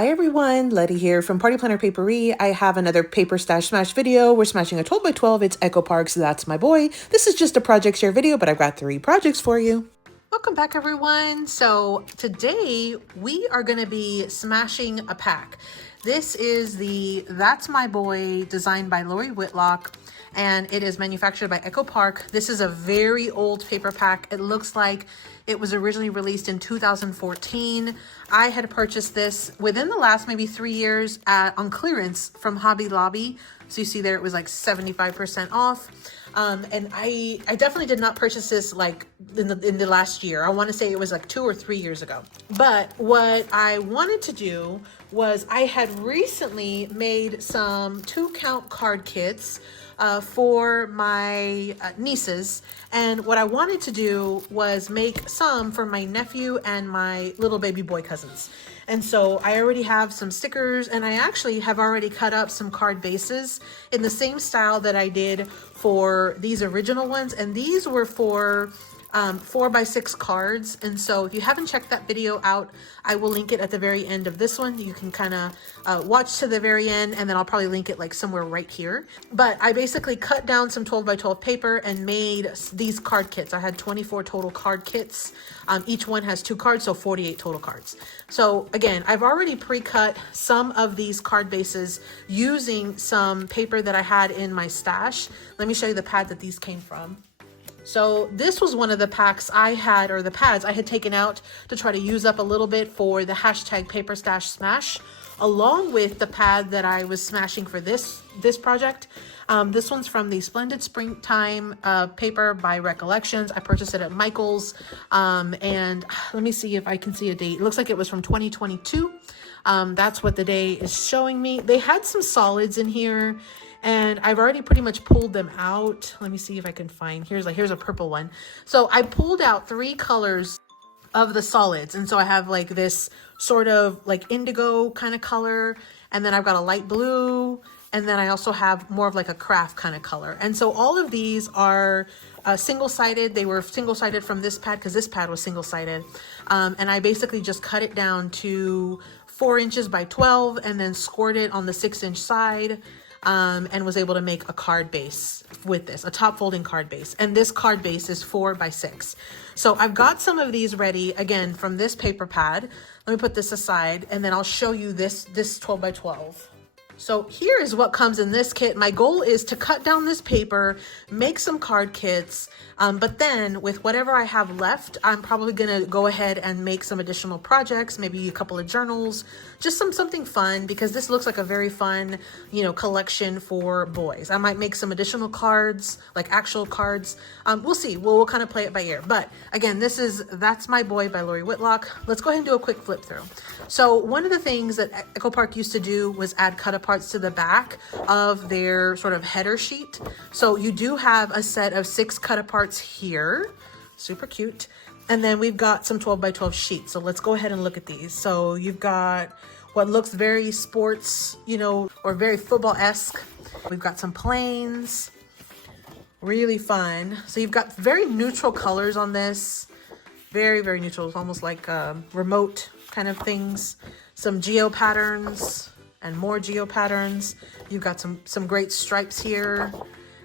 Hi everyone, Letty here from Party Planner Papery. I have another paper stash smash video. We're smashing a 12 by 12. It's Cutaparts, that's my boy. This is just a project share video, but I've got 3 projects for you. Welcome back everyone. So today we are going to be smashing a pack. This is the That's My Boy designed by Lori Whitlock, and it is manufactured by Echo Park. This is a very old paper pack. It looks like it was originally released in 2014. I had purchased this within the last maybe 3 years on clearance from Hobby Lobby. So you see there it was like 75% off. And I definitely did not purchase this like in the last year. I want to say it was like 2 or 3 years ago. But what I wanted to do was I had recently made some 2-count card kits for my nieces, and what I wanted to do was make some for my nephew and my little baby boy cousins. And so I already have some stickers, and I actually have already cut up some card bases in the same style that I did for these original ones, and these were for 4x6 cards. And so if you haven't checked that video out, I will link it at the very end of this one. You can kind of watch to the very end, and then I'll probably link it like somewhere right here. But I basically cut down some 12 by 12 paper and made these card kits. I had 24 total card kits. Each one has 2 cards, so 48 total cards. So again, I've already pre-cut some of these card bases using some paper that I had in my stash. Let me show you the pad that these came from. So this was one of the packs I had, or the pads I had taken out to try to use up a little bit for the hashtag paper stash smash, along with the pad that I was smashing for this project. This one's from the Splendid Springtime paper by Recollections. I purchased it at Michael's, and let me see if I can see a date. It looks like it was from 2022. That's what the day is showing me. They had some solids in here, and I've already pretty much pulled them out. Let me see if I can find, here's a purple one. So I pulled out 3 colors of the solids. And so I have like this sort of like indigo kind of color, and then I've got a light blue, and then I also have more of like a craft kind of color. And so all of these are single-sided. They were single-sided from this pad because this pad was single-sided. And I basically just cut it down to 4 inches by 12 and then scored it on the 6-inch side. And was able to make a card base with this, a top folding card base. And this card base is 4x6. So I've got some of these ready, again, from this paper pad. Let me put this aside, and then I'll show you this 12x12. So here is what comes in this kit. My goal is to cut down this paper, make some card kits, but then with whatever I have left, I'm probably gonna go ahead and make some additional projects, maybe a couple of journals, just something fun, because this looks like a very fun, collection for boys. I might make some additional cards, like actual cards. We'll see. We'll kind of play it by ear. But again, this is That's My Boy by Lori Whitlock. Let's go ahead and do a quick flip through. So one of the things that Echo Park used to do was add Cutaparts to the back of their sort of header sheet. So you do have a set of 6 Cutaparts here. Super cute. And then we've got some 12 by 12 sheets. So let's go ahead and look at these. So you've got what looks very sports, or very football-esque. We've got some planes. Really fun. So you've got very neutral colors on this. Very, very neutral. It's almost like remote kind of things. Some geo patterns and more geo patterns. You've got some great stripes here,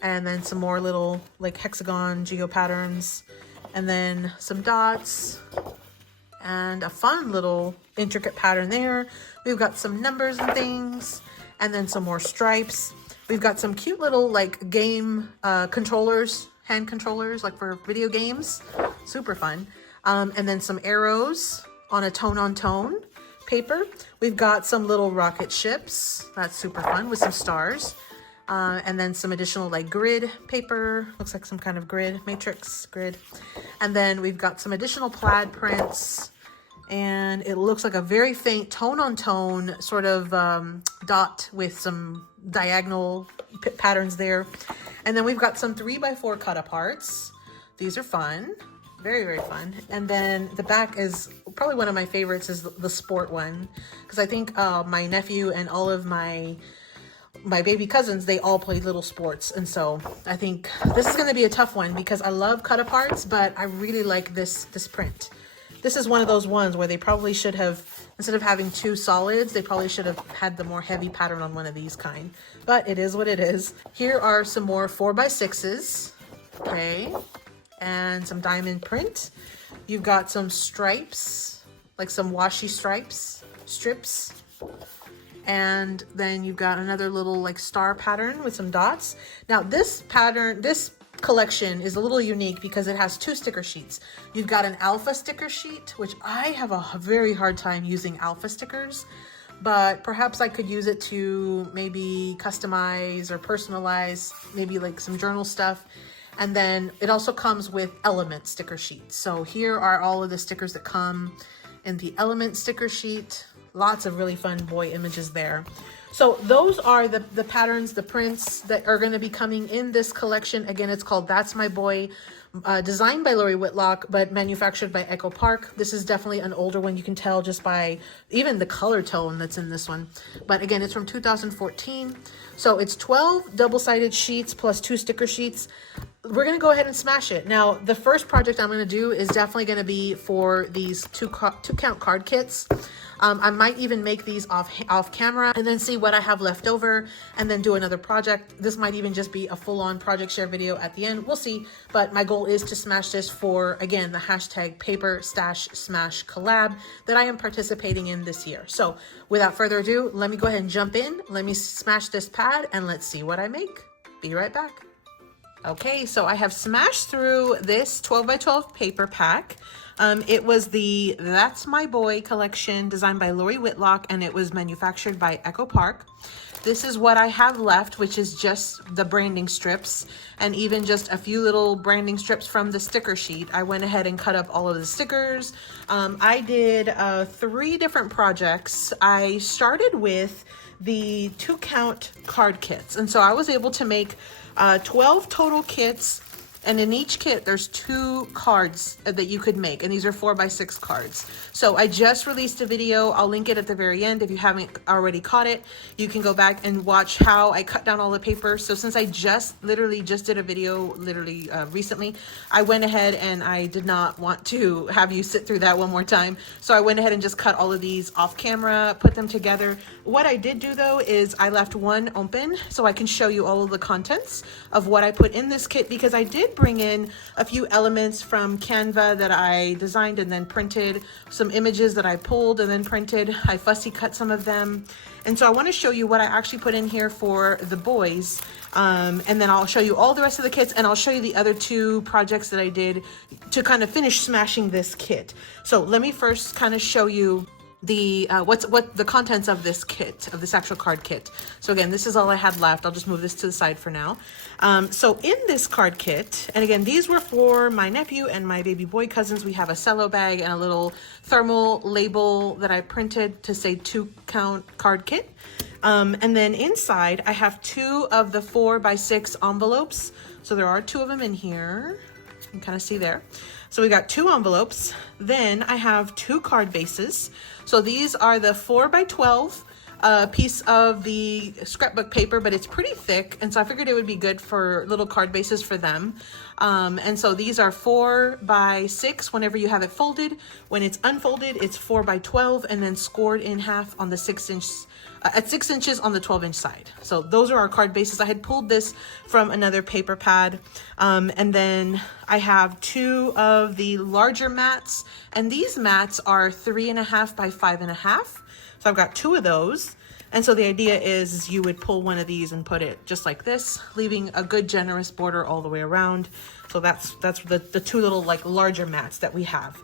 and then some more little like hexagon geo patterns, and then some dots and a fun little intricate pattern there. We've got some numbers and things, and then some more stripes. We've got some cute little like game controllers, hand controllers, like for video games. Super fun. And then some arrows on a tone-on-tone paper. We've got some little rocket ships. That's super fun with some stars. And then some additional like grid paper. Looks like some kind of grid, matrix grid. And then we've got some additional plaid prints. And it looks like a very faint tone-on-tone sort of dot with some diagonal patterns there. And then we've got some 3x4 Cutaparts. These are fun. Very, very fun. And then the back is probably one of my favorites, is the sport one. Because I think my nephew and all of my baby cousins, they all play little sports. And so I think this is going to be a tough one because I love Cutaparts, but I really like this print. This is one of those ones where they probably should have, instead of having 2 solids, they probably should have had the more heavy pattern on one of these kind. But it is what it is. Here are some more 4x6s, okay, and some diamond print. You've got some stripes, like some washi strips. And then you've got another little like star pattern with some dots. Now this collection is a little unique because it has 2 sticker sheets. You've got an alpha sticker sheet, which I have a very hard time using alpha stickers, but perhaps I could use it to maybe customize or personalize maybe like some journal stuff. And then it also comes with element sticker sheets. So here are all of the stickers that come in the element sticker sheet. Lots of really fun boy images there. So those are the patterns, the prints that are going to be coming in this collection. Again, it's called That's My Boy, designed by Lori Whitlock, but manufactured by Echo Park. This is definitely an older one. You can tell just by even the color tone that's in this one. But again, it's from 2014. So it's 12 double-sided sheets plus 2 sticker sheets. We're going to go ahead and smash it. Now, the first project I'm going to do is definitely going to be for these two count card kits. I might even make these off camera and then see what I have left over and then do another project. This might even just be a full-on project share video at the end. We'll see. But my goal is to smash this for, again, the hashtag Paper Stash Smash collab that I am participating in this year. So without further ado, let me go ahead and jump in. Let me smash this pad and let's see what I make. Be right back. Okay, so I have smashed through this 12x12 paper pack. It was the That's My Boy collection designed by Lori Whitlock, and it was manufactured by Echo Park. This is what I have left, which is just the branding strips and even just a few little branding strips from the sticker sheet. I went ahead and cut up all of the stickers. I did 3 different projects. I started with the 2 count card kits, and so I was able to make 12 total kits, and in each kit there's 2 cards that you could make, and these are 4x6 cards. So I just released a video. I'll link it at the very end. If you haven't already caught it, you can go back and watch how I cut down all the paper. So since I literally just did a video recently, I went ahead and I did not want to have you sit through that one more time. So I went ahead and just cut all of these off camera, put them together. What I did do though is I left one open so I can show you all of the contents of what I put in this kit, because I did bring in a few elements from Canva that I designed and then printed, some images that I pulled and then printed. I fussy cut some of them. And so I want to show you what I actually put in here for the boys. And then I'll show you all the rest of the kits, and I'll show you the other 2 projects that I did to kind of finish smashing this kit. So let me first kind of show you the what the contents of this kit, of this actual card kit. So again, this is all I had left. I'll just move this to the side for now. So in this card kit, and again, these were for my nephew and my baby boy cousins. We have a cello bag and a little thermal label that I printed to say 2 count card kit. And then inside I have 2 of the 4x6 envelopes. So there are 2 of them in here. You can kind of see there. So we got 2 envelopes. Then I have 2 card bases. So these are the 4x12 piece of the scrapbook paper, but it's pretty thick. And so I figured it would be good for little card bases for them. And so these are 4x6 whenever you have it folded. When it's unfolded, it's 4x12 and then scored in half on the 6-inch at 6 inches on the 12-inch side. So those are our card bases. I had pulled this from another paper pad. And then I have 2 of the larger mats, and these mats are 3.5 by 5.5. So I've got 2 of those. And so the idea is you would pull one of these and put it just like this, leaving a good generous border all the way around. So that's the 2 little like larger mats that we have.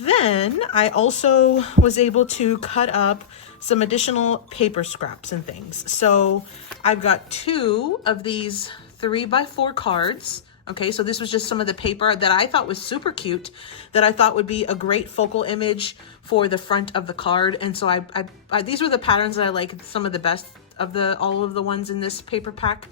Then I also was able to cut up some additional paper scraps and things. So I've got 2 of these 3x4 cards. Okay, so this was just some of the paper that I thought was super cute, that I thought would be a great focal image for the front of the card. And so I these were the patterns that I like some of the best of all of the ones in this paper pack.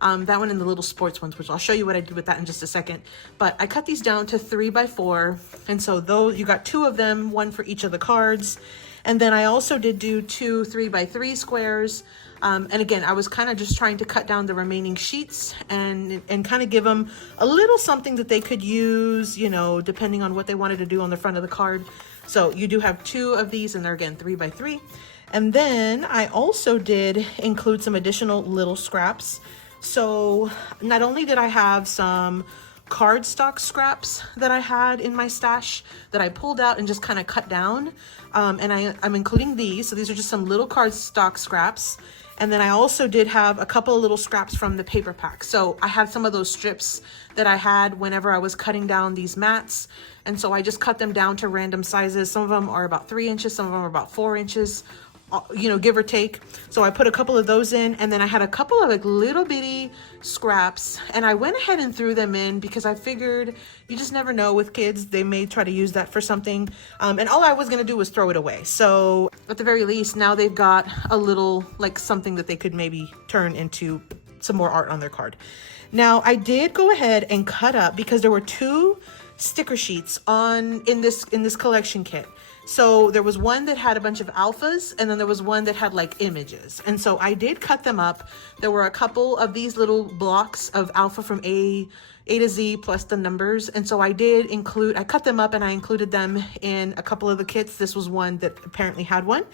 That one and the little sports ones, which I'll show you what I did with that in just a second. But I cut these down to 3x4. And so those, you got 2 of them, 1 for each of the cards. And then I also did do 2 3x3 squares. And again, I was kind of just trying to cut down the remaining sheets and kind of give them a little something that they could use, you know, depending on what they wanted to do on the front of the card. So you do have 2 of these, and they're again 3x3. And then I also did include some additional little scraps. So not only did I have some cardstock scraps that I had in my stash that I pulled out and just kind of cut down, and I'm including these. So these are just some little cardstock scraps. And then I also did have a couple of little scraps from the paper pack. So I had some of those strips that I had whenever I was cutting down these mats. And so I just cut them down to random sizes. Some of them are about 3 inches, some of them are about 4 inches, you know, give or take. So I put a couple of those in, and then I had a couple of like little bitty scraps, and I went ahead and threw them in because I figured you just never know with kids, they may try to use that for something. And all I was gonna do was throw it away. So at the very least, now they've got a little like something that they could maybe turn into some more art on their card. Now I did go ahead and cut up, because there were 2 sticker sheets in this collection kit. So there was one that had a bunch of alphas, and then there was one that had like images. And so I did cut them up. There were a couple of these little blocks of alpha from A to Z plus the numbers. And so I cut them up and I included them in a couple of the kits. This was one that apparently had one.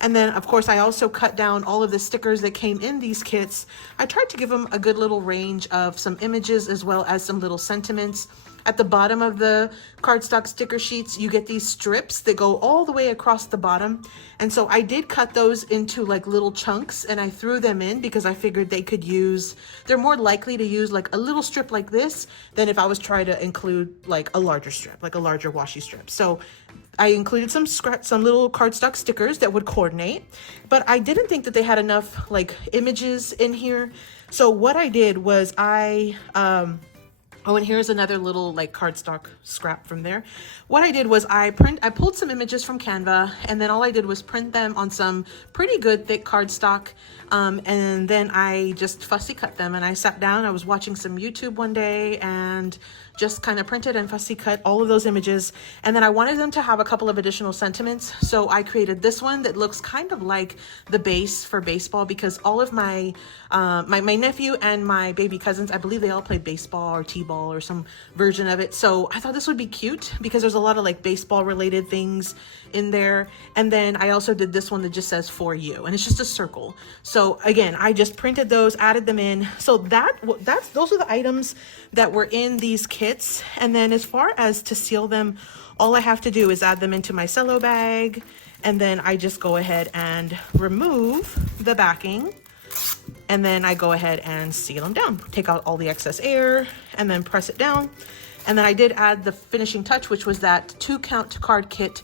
And then of course I also cut down all of the stickers that came in these kits. I tried to give them a good little range of some images as well as some little sentiments. At the bottom of the cardstock sticker sheets, you get these strips that go all the way across the bottom. And so I did cut those into like little chunks, and I threw them in because I figured they're more likely to use like a little strip like this than if I was trying to include like a larger strip, like a larger washi strip. So I included some little cardstock stickers that would coordinate, but I didn't think that they had enough like images in here. So what I did was oh, and here's another little like cardstock scrap from there. What I did was I pulled some images from Canva, and then all I did was print them on some pretty good thick cardstock. And then I just fussy cut them, and I sat down, I was watching some YouTube one day and just kind of printed and fussy cut all of those images. And then I wanted them to have a couple of additional sentiments. So I created this one that looks kind of like the base for baseball, because all of my nephew and my baby cousins, I believe they all play baseball or t-ball or some version of it. So I thought this would be cute because there's a lot of like baseball related things in there. And then I also did this one that just says "for you," and it's just a circle. So again, I just printed those, added them in. So those are the items that were in these kits. And then as far as to seal them, all I have to do is add them into my cello bag, and then I just go ahead and remove the backing, and then I go ahead and seal them down. Take out all the excess air and then press it down. And then I did add the finishing touch, which was that 2-count card kit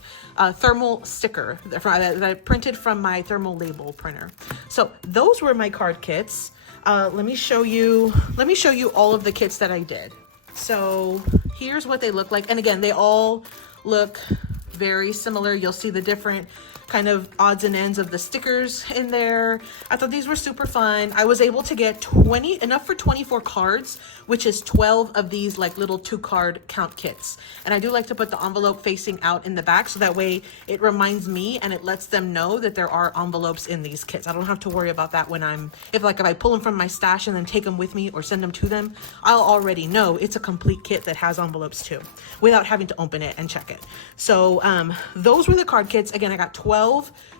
thermal sticker that I printed from my thermal label printer. So those were my card kits. Let me show you all of the kits that I did. So here's what they look like. And again, they all look very similar. You'll see the different kind of odds and ends of the stickers in there. I thought these were super fun. I was able to get enough for 24 cards, which is 12 of these like little 2-card count kits. And I do like to put the envelope facing out in the back, so that way it reminds me and it lets them know that there are envelopes in these kits. I don't have to worry about that when if I pull them from my stash and then take them with me or send them to them, I'll already know it's a complete kit that has envelopes too, without having to open it and check it. So those were the card kits. Again, I got 12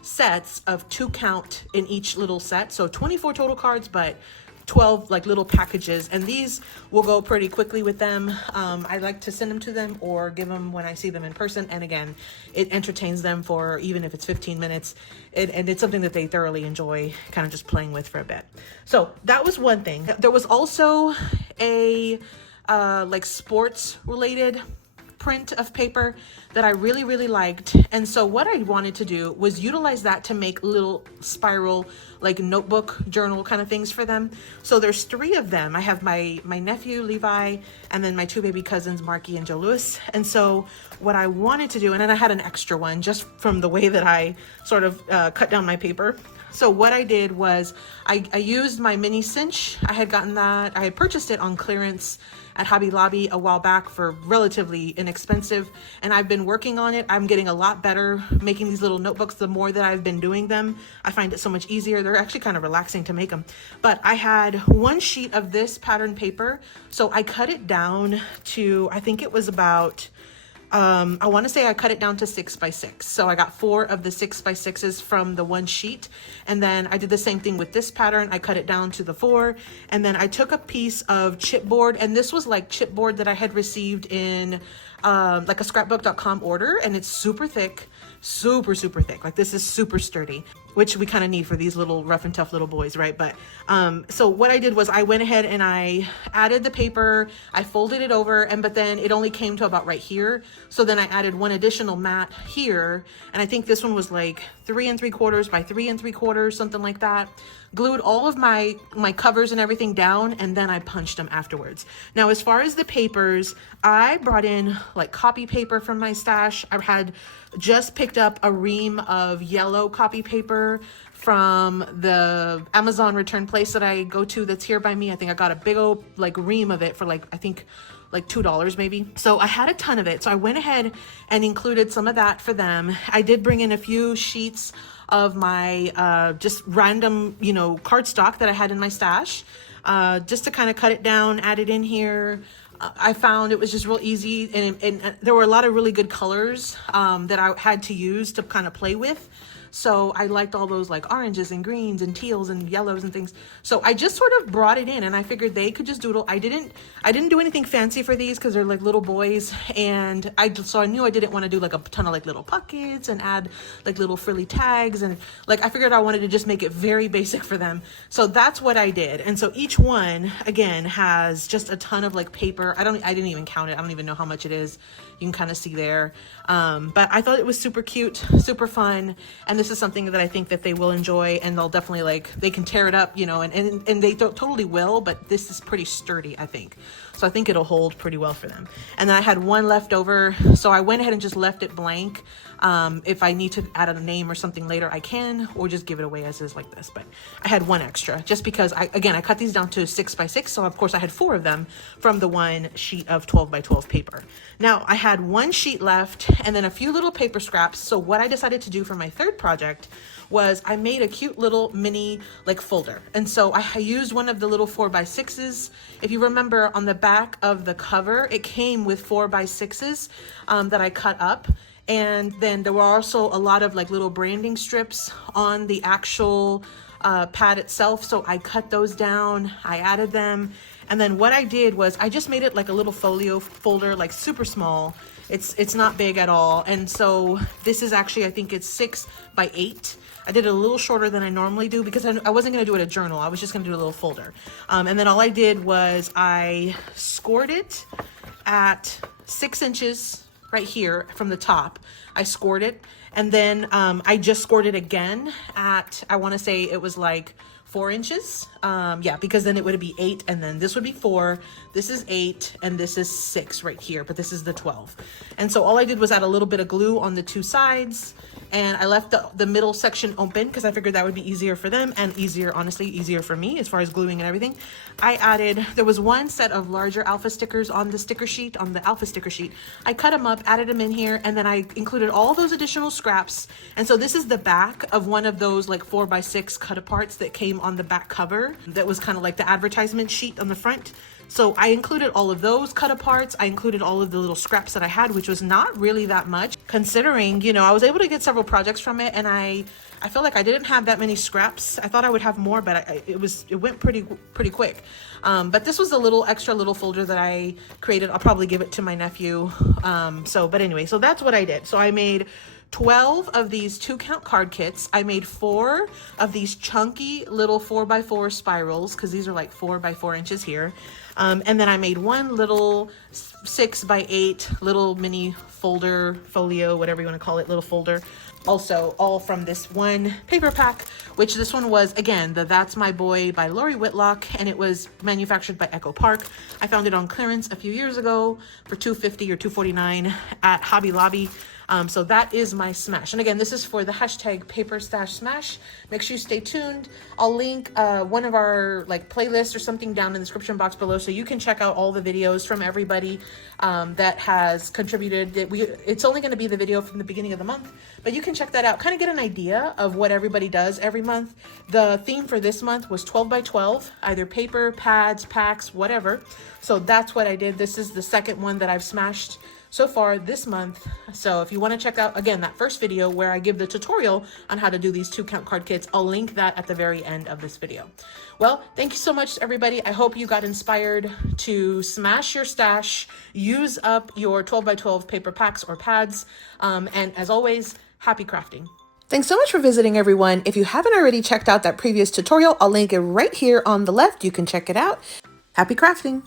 sets of 2-count in each little set. So 24 total cards, but 12 like little packages, and these will go pretty quickly with them. I like to send them to them or give them when I see them in person. And again, it entertains them for even if it's 15 minutes. And it's something that they thoroughly enjoy kind of just playing with for a bit. So that was one thing. There was also a like sports related print of paper that I really, really liked. And so what I wanted to do was utilize that to make little spiral, like notebook journal kind of things for them. So there's 3 of them. I have my nephew, Levi, and then my 2 baby cousins, Marky and Joe Lewis. And so what I wanted to do, and then I had an extra one just from the way that I sort of cut down my paper. So what I did was I used my mini cinch. I had gotten that. I had purchased it on clearance at Hobby Lobby a while back for relatively inexpensive, and I've been working on it. I'm getting a lot better making these little notebooks. The more that I've been doing them, I find it so much easier. They're actually kind of relaxing to make them. But I had one sheet of this pattern paper, so I cut it down to, I think it was about, I want to say I cut it down to 6 by 6. So I got 4 of the 6 by 6s from the one sheet. And then I did the same thing with this pattern. I cut it down to the 4. And then I took a piece of chipboard, and this was like chipboard that I had received in like a scrapbook.com order. And it's super thick, super thick. Like this is super sturdy, which we kind of need for these little rough and tough little boys, right? But so what I did was I went ahead and I added the paper, I folded it over, but then it only came to about right here. So then I added one additional mat here, and I think this one was like 3 3/4 by 3 3/4, something like that. Glued all of my covers and everything down, and then I punched them afterwards. Now, as far as the papers, I brought in like copy paper from my stash. I had just picked up a ream of yellow copy paper from the Amazon return place that I go to that's here by me. I think I got a big old like ream of it for like, I think like $2 maybe. So I had a ton of it. So I went ahead and included some of that for them. I did bring in a few sheets of my just random, you know, cardstock that I had in my stash, just to kind of cut it down, add it in here. I found it was just real easy, and there were a lot of really good colors that I had to use to kind of play with. So I liked all those like oranges and greens and teals and yellows and things. So I just sort of brought it in, and I figured they could just doodle. I didn't do anything fancy for these because they're like little boys, and so I knew I didn't want to do like a ton of like little pockets and add like little frilly tags, and like I figured I wanted to just make it very basic for them. So that's what I did. And so each one again has just a ton of like paper. I didn't even count it. I don't even know how much it is. You can kind of see there. But I thought it was super cute, super fun. And this is something that I think that they will enjoy, and they'll definitely like, they can tear it up, you know, and they totally will, but this is pretty sturdy, I think. So I think it'll hold pretty well for them. And then I had one left over, so I went ahead and just left it blank. If I need to add a name or something later, I can, or just give it away as is like this. But I had one extra just because I cut these down to 6 by 6. So of course I had 4 of them from the one sheet of 12 by 12 paper. Now I had one sheet left and then a few little paper scraps. So what I decided to do for my third project was I made a cute little mini like folder. And so I used one of the little 4 by 6s. If you remember on the back of the cover, it came with 4 by 6s that I cut up. And then there were also a lot of like little branding strips on the actual pad itself. So I cut those down, I added them. And then what I did was I just made it like a little folio folder, like super small. It's not big at all. And so this is actually, I think it's 6 by 8. I did it a little shorter than I normally do because I wasn't going to do it a journal. I was just going to do a little folder. And then all I did was I scored it at 6 inches right here from the top. I scored it. And then I just scored it again at, I want to say it was like 4 inches. Yeah, because then it would be 8, and then this would be 4. This is 8, and this is 6 right here, but this is the 12. And so all I did was add a little bit of glue on the 2 sides, and I left the middle section open because I figured that would be easier for them and easier, honestly, easier for me as far as gluing and everything. There was one set of larger alpha stickers on the sticker sheet, on the alpha sticker sheet. I cut them up, added them in here, and then I included all those additional scraps. And so this is the back of one of those like 4 by 6 cut-aparts that came on the back cover. That was kind of like the advertisement sheet on the front. So I included all of those cut-aparts. I included all of the little scraps that I had, which was not really that much considering, you know, I was able to get several projects from it, and I feel like I didn't have that many scraps. I thought I would have more, but it went pretty quick. But this was a little extra little folder that I created. I'll probably give it to my nephew. But anyway, so that's what I did. So I made 12 of these 2-count card kits. I made 4 of these chunky little 4 by 4 spirals, because these are like 4 by 4 inches here. And then I made one little 6 by 8 little mini folio, whatever you want to call it, little folder. Also, all from this one paper pack, which this one was, again, the That's My Boy by Lori Whitlock, and it was manufactured by Echo Park. I found it on clearance a few years ago for $2.50 or $2.49 at Hobby Lobby. So that is my smash. And again, this is for the hashtag Paper Stash Smash. Make sure you stay tuned. I'll link one of our like playlists or something down in the description box below, so you can check out all the videos from everybody that has contributed. It's only going to be the video from the beginning of the month, but you can check that out, kind of get an idea of what everybody does every month. The theme for this month was 12 by 12, either paper, pads, packs, whatever. So that's what I did. This is the second one that I've smashed so far this month. So if you want to check out, again, that first video where I give the tutorial on how to do these 2 count card kits, I'll link that at the very end of this video. Well, thank you so much, everybody. I hope you got inspired to smash your stash, use up your 12 by 12 paper packs or pads, and as always, happy crafting. Thanks so much for visiting, everyone. If you haven't already checked out that previous tutorial, I'll link it right here on the left. You can check it out. Happy crafting.